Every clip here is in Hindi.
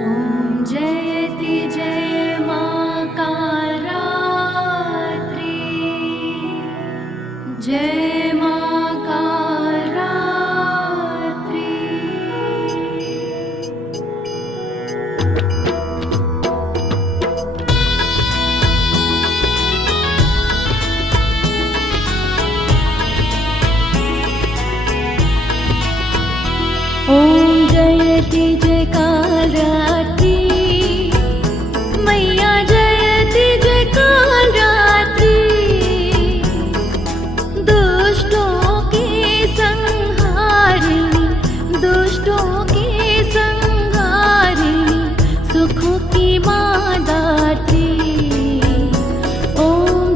ॐ जयति जय मा कालरात्रि, जय मा कालरात्रि। ॐ जयति जय कालरात्रि, मैया जयति जय कालरात्रि। दुष्टों के संहारिणी, दुष्टों के संहारिणी, सुखों की माँ दात्री। ॐ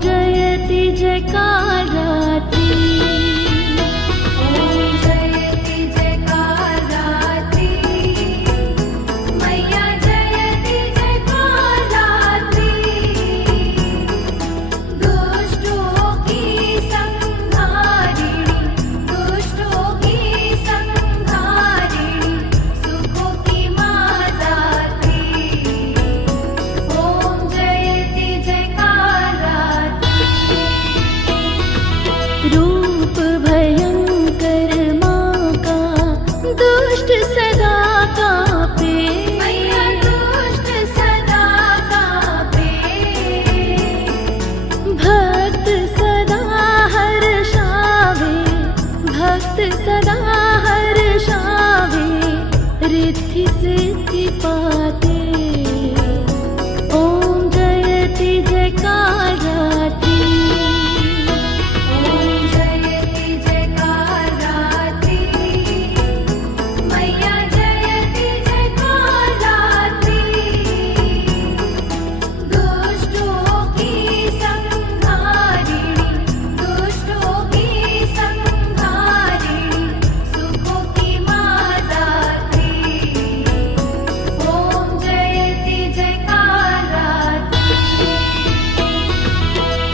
जयति जय कालरात्रि, रूप भयंकर माँ का दुष्ट सदा कांपे, मैया दुष्ट सदा कांपे। भक्त सदा हर्षावे, भक्त सदा हर्षावे, रिद्धि सिद्धि पाते। ॐ जयति जय कालरात्रि,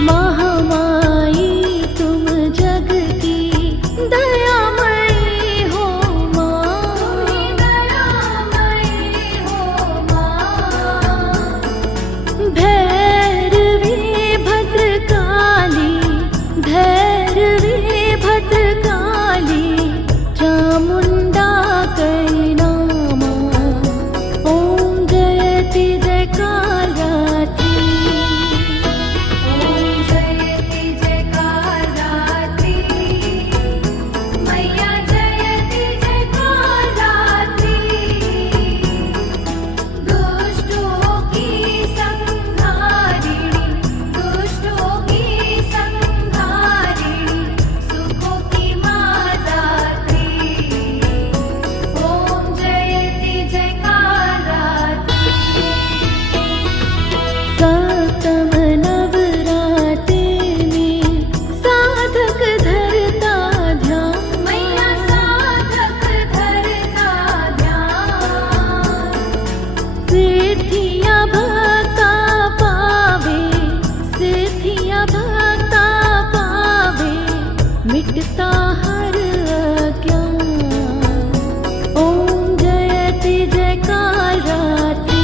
महामाई तुम जग की दयामयी हो माँ, तुम्हीं दयामयी हो माँ। भैरवी भद्रकाली, भैरवी भद्रकाली, चामुंडा कैनामा। ॐ जयति जय कालरात्रि, सप्तम नवराते में साधक धरता ध्यान, मैया साधक धरता ध्यान। सिद्धियाँ भक्ता पावे, सिद्धियाँ भक्ता पावे, मिटता हर अज्ञान। ॐ जयति जय कालरात्रि,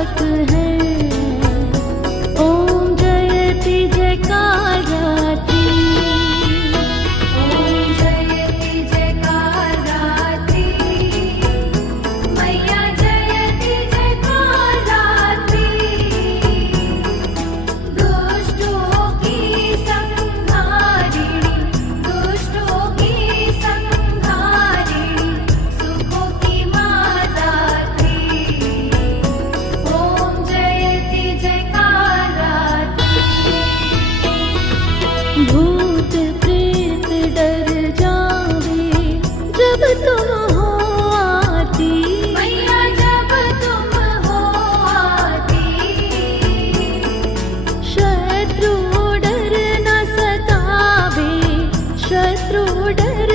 रक्षक है। ओम जयति जयकार रात्रि, ओम जयति जयकार रात्रि, मैया जयति जयकार रात्रि। दुष्टों की संहारिणी, दुष्टों की संहारिणी, सुखों की मादात्री। ओम जयति जयकार रात्रि। भूत प्रेत डर जावे जब तुम हो आती, मैया जब तुम हो आती। शत्रु डर न सतावे, शत्रु डर